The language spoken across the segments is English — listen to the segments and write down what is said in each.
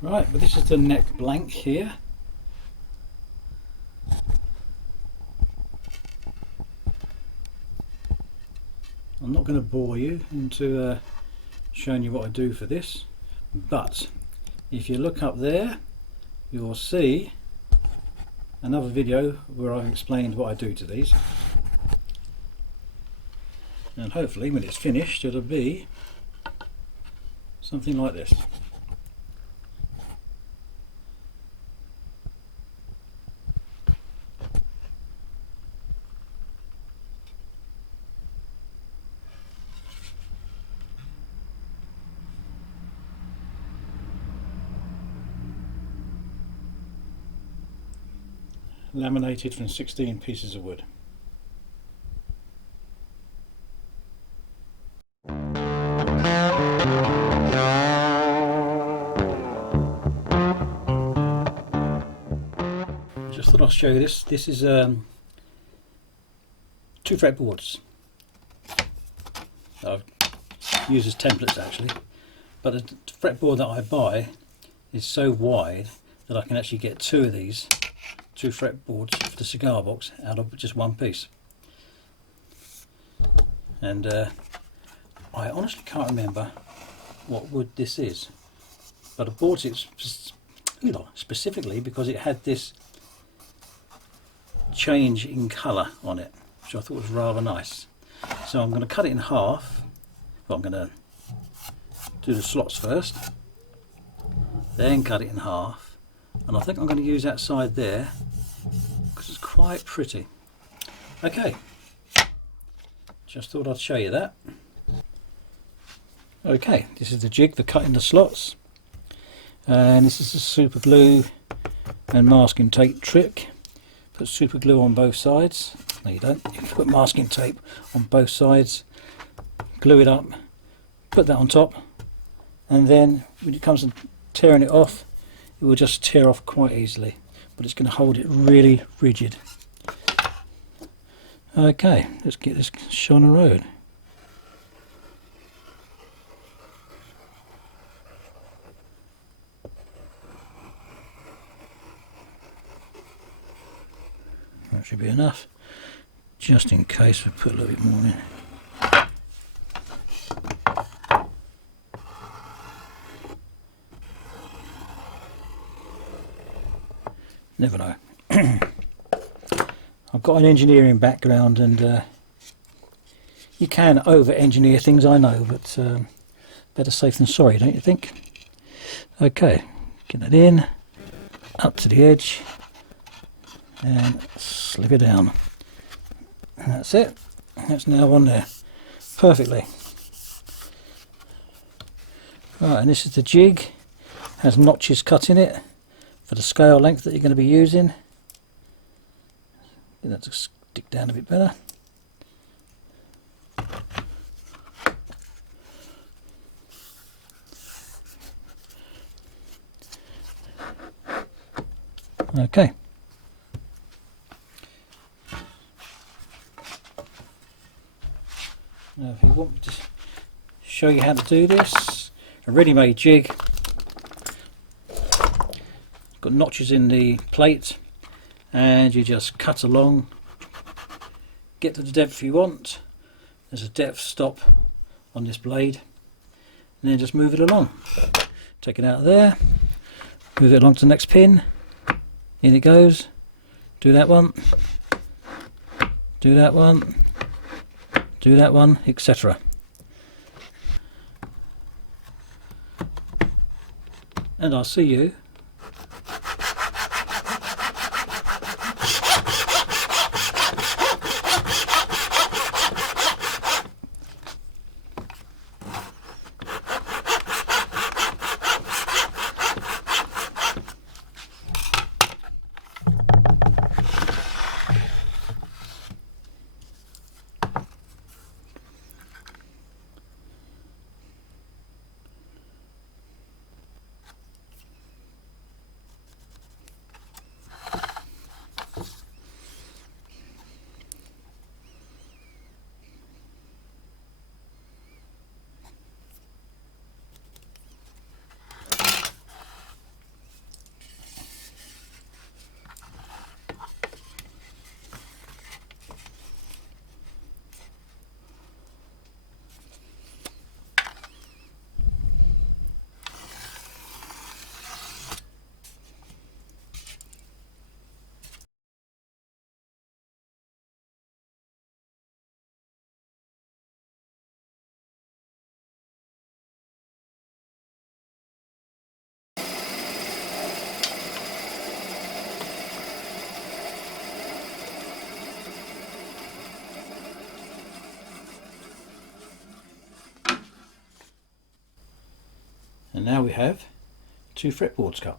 Right, but this is the neck blank here. I'm not going to bore you into showing you what I do for this, but if you look up there, you'll see another video where I've explained what I do to these. And hopefully when it's finished it'll be something like this. Laminated from 16 pieces of wood. Just thought I'll show you this. This is 2 fretboards that I've used as templates actually, but the fretboard that I buy is so wide that I can actually get 2 of these 2 fretboards for the cigar box out of just one piece. And I honestly can't remember what wood this is, but I bought it specifically because it had this change in colour on it, which I thought was rather nice. So I'm going to cut it in half. Well, I'm going to do the slots first, then cut it in half, and I think I'm going to use that side there because it's quite pretty. Okay, just thought I'd show you that. Okay, this is the jig for cutting the slots, and this is the super glue and masking tape trick. Put super glue on both sides. No, you don't. You put masking tape on both sides, glue it up, put that on top, and then when it comes to tearing it off, it will just tear off quite easily, but it's going to hold it really rigid. Okay, let's get this show on the road. That should be enough, just in case we put a little bit more in. Never know. I've got an engineering background, and you can over-engineer things, I know, but better safe than sorry, don't you think? Okay, get that in, up to the edge, and slip it down. And that's it. That's now on there perfectly. Right, and this is the jig. Has notches cut in it for the scale length that you're going to be using. Get that to stick down a bit better. Okay. Now if you want me to show you how to do this, a ready-made jig, got notches in the plate, and you just cut along, get to the depth you want. There's a depth stop on this blade, and then just move it along. Take it out of there, move it along to the next pin, in it goes, do that one, do that one, do that one, etc. And I'll see you now we have 2 fretboards cut.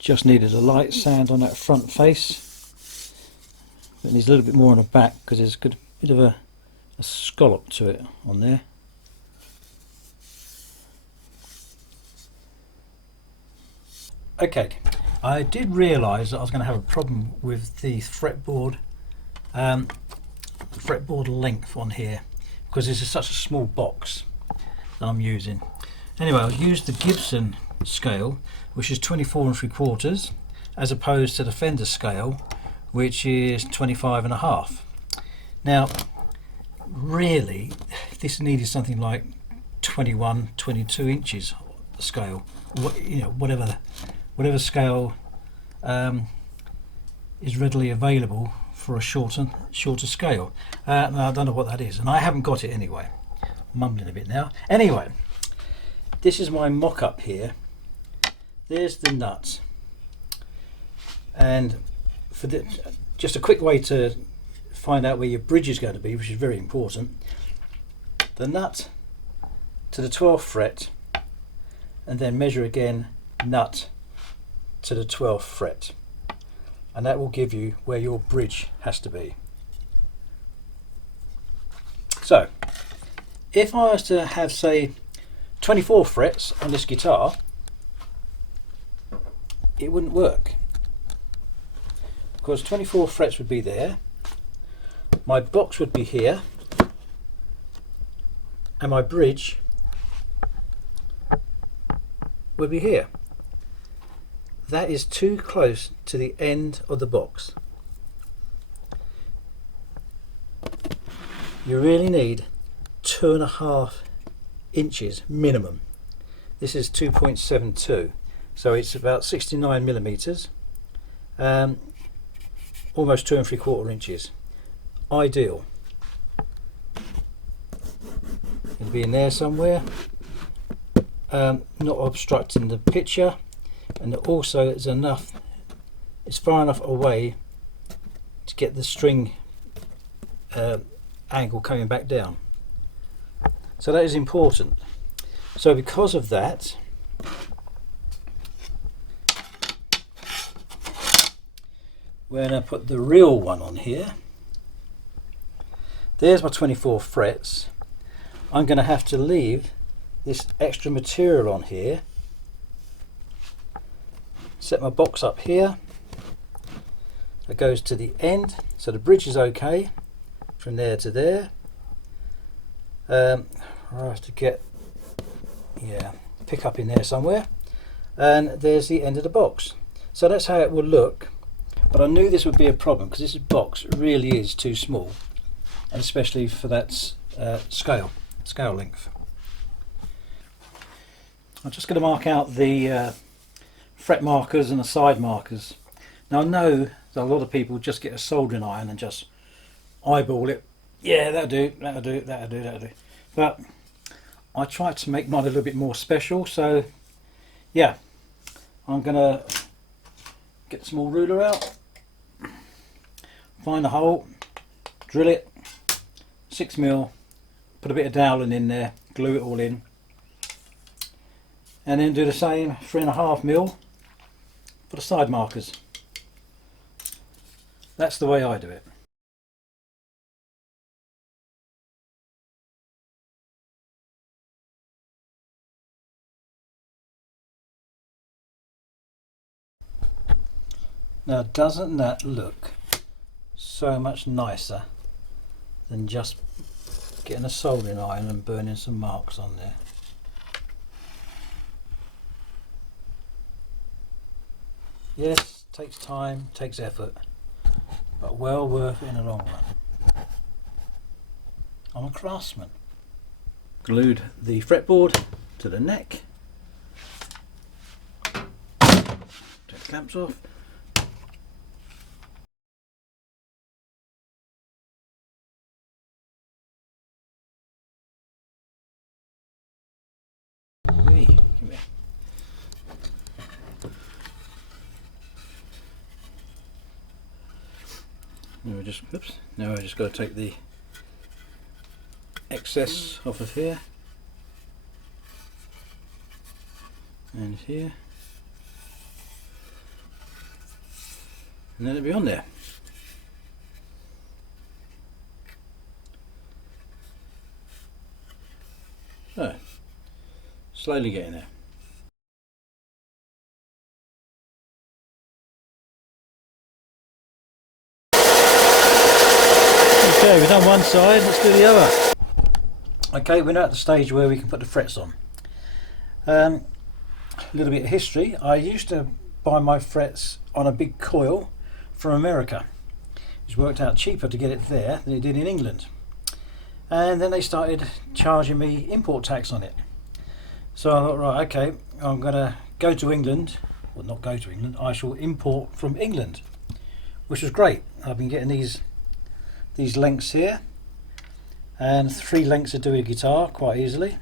Just needed a light sand on that front face. It needs a little bit more on the back because there's a bit of a scallop to it on there. Okay, I did realise that I was going to have a problem with the fretboard length on here because this is such a small box that I'm using. Anyway, I've used the Gibson scale, which is 24 3/4, as opposed to the Fender scale, which is 25.5. Now, really, this needed something like 21, 22 inches scale. You know, whatever scale is readily available for a shorter scale. I don't know what that is, and I haven't got it anyway. I'm mumbling a bit now. Anyway, this is my mock-up here. There's the nut, and for just a quick way to find out where your bridge is going to be, which is very important. The nut to the 12th fret, and then measure again nut to the 12th fret, and that will give you where your bridge has to be. So if I was to have, say, 24 frets on this guitar, it wouldn't work, because 24 frets would be there, my box would be here, and my bridge would be here. That is too close to the end of the box. You really need 2.5 inches minimum. This is 2.72, so it's about 69 millimeters, almost 2 3/4 inches. Ideal. It'll be in there somewhere, not obstructing the picture, and also it's enough, it's far enough away to get the string angle coming back down. So that is important. So because of that, when I put the real one on here, there's my 24 frets. I'm going to have to leave this extra material on here, set my box up here, it goes to the end, so the bridge is okay from there to there. I have to get, pick up in there somewhere, and there's the end of the box. So that's how it will look, but I knew this would be a problem because this box really is too small, and especially for that scale length. I'm just going to mark out the fret markers and the side markers. Now I know that a lot of people just get a soldering iron and just eyeball it. Yeah, that'll do. But I tried to make mine a little bit more special, so yeah, I'm gonna get a small ruler out, find a hole, drill it, 6mm, put a bit of doweling in there, glue it all in, and then do the same 3.5mm for the side markers. That's the way I do it. Now, doesn't that look so much nicer than just getting a soldering iron and burning some marks on there. Yes, takes time, takes effort, but well worth it in the long run. I'm a craftsman. Glued the fretboard to the neck. Take the clamps off. Hey, come here. Now I just got to take the excess off of here and here, and then it'll be on there. So, slowly getting there. Okay, we've done one side, let's do the other. Okay, we're now at the stage where we can put the frets on. A little bit of history. I used to buy my frets on a big coil from America. It's worked out cheaper to get it there than it did in England. And then they started charging me import tax on it. So I thought, right, okay, I'm going to go to England. Well, not go to England, I shall import from England, which was great. I've been getting these lengths here, and 3 lengths to do a guitar quite easily,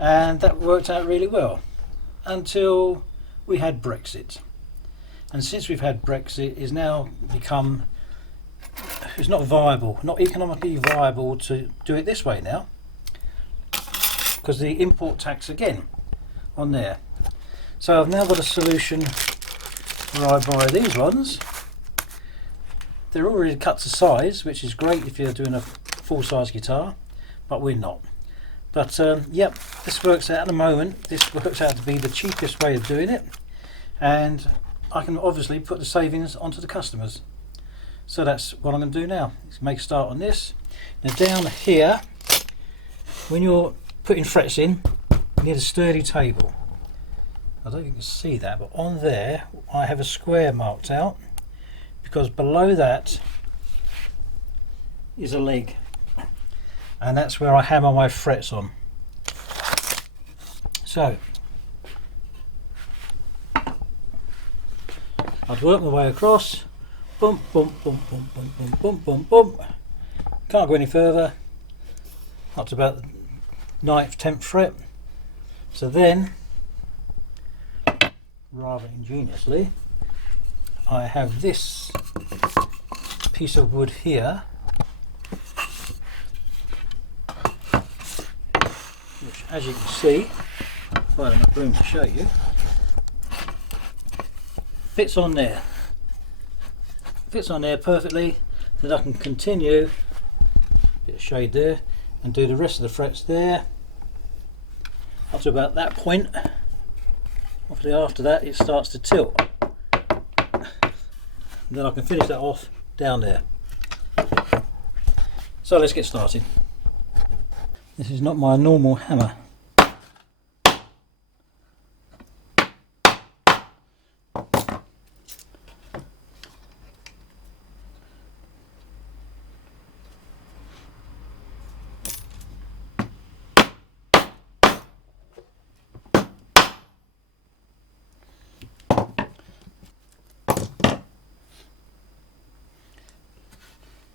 and that worked out really well until we had Brexit. And since we've had Brexit, it's now become, it's not viable, not economically viable to do it this way now, because the import tax again on there. So I've now got a solution where I buy these ones. They're already cut to size, which is great if you're doing a full-size guitar, but we're not. But yep, this works out at the moment. This works out to be the cheapest way of doing it, and I can obviously put the savings onto the customers. So that's what I'm going to do now. Let's make a start on this. Now down here, when you're putting frets in, you need a sturdy table. I don't think you can see that, but on there I have a square marked out, because below that is a leg, and that's where I hammer my frets on. So I'd work my way across, bump, bump, bump, bump, bump, bump, bump, bump, bump. Can't go any further, up to about the 9th, 10th fret. So then, rather ingeniously, I have this piece of wood here, which, as you can see, if I have enough room to show you, fits on there. Fits on there perfectly, then I can continue, bit of shade there, and do the rest of the frets there up to about that point. Obviously after that it starts to tilt. Then I can finish that off down there. So let's get started. This is not my normal hammer.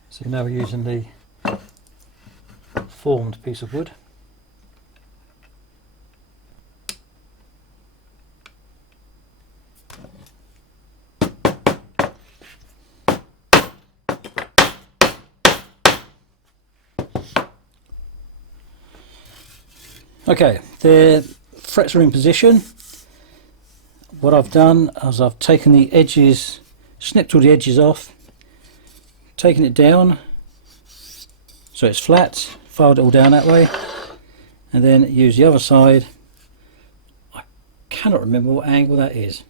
So now we're using the formed piece of wood. Okay, the frets are in position. What I've done is I've taken the edges, snipped all the edges off, taken it down so it's flat, filed it all down that way, and then use the other side. I cannot remember what angle that is,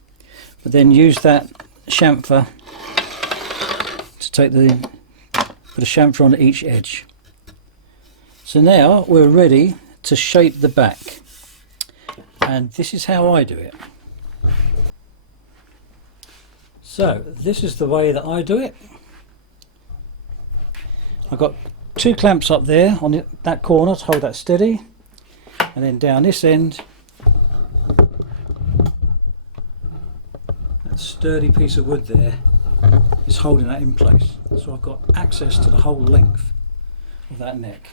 but then use that chamfer to take put a chamfer on each edge. So now we're ready to shape the back, and this is how I do it. So this is the way that I do it. I've got 2 clamps up there on that corner to hold that steady, and then down this end, that sturdy piece of wood there is holding that in place. So I've got access to the whole length of that neck.